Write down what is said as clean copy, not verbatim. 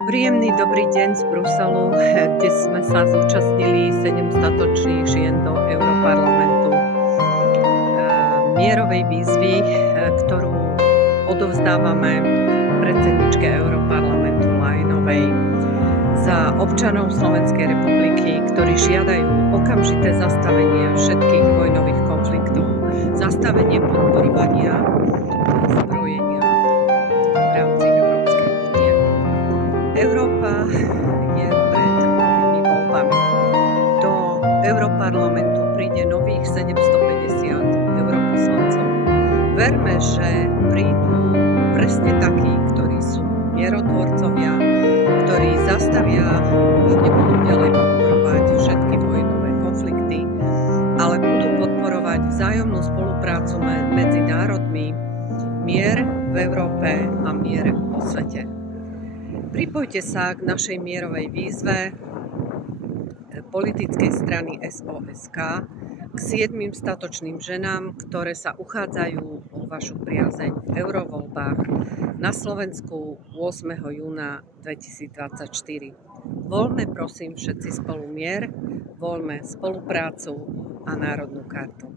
Príjemný dobrý deň z Bruselu, kde sme sa zúčastnili 7 statočných žien do Europarlamentu. Mierovej výzvy, ktorú odovzdávame predsedničke Europarlamentu Lajenovej za občanov Slovenskej republiky, ktorí žiadajú okamžité zastavenie všetkých vojnových konfliktov, zastavenie podporovania zbrojenia v rámci Európskej únie. Európa je pred novými voľbami. Do Europarlamentu príde nových 750 europoslancov. Verme, že prídu presne takí, ktorí sú mierotvorcovia, ktorí zastavia a nebudú ďalej podporovať všetky vojnové konflikty, ale budú podporovať vzájomnú spoluprácu medzi národmi, mier v Európe a mier vo svete. Pripojte sa k našej mierovej výzve politickej strany SOSK k 7 statočným ženám, ktoré sa uchádzajú o vašu priazeň v eurovoľbách na Slovensku 8. júna 2024. Voľme prosím všetci spolu mier, voľme spoluprácu a národnú kartu.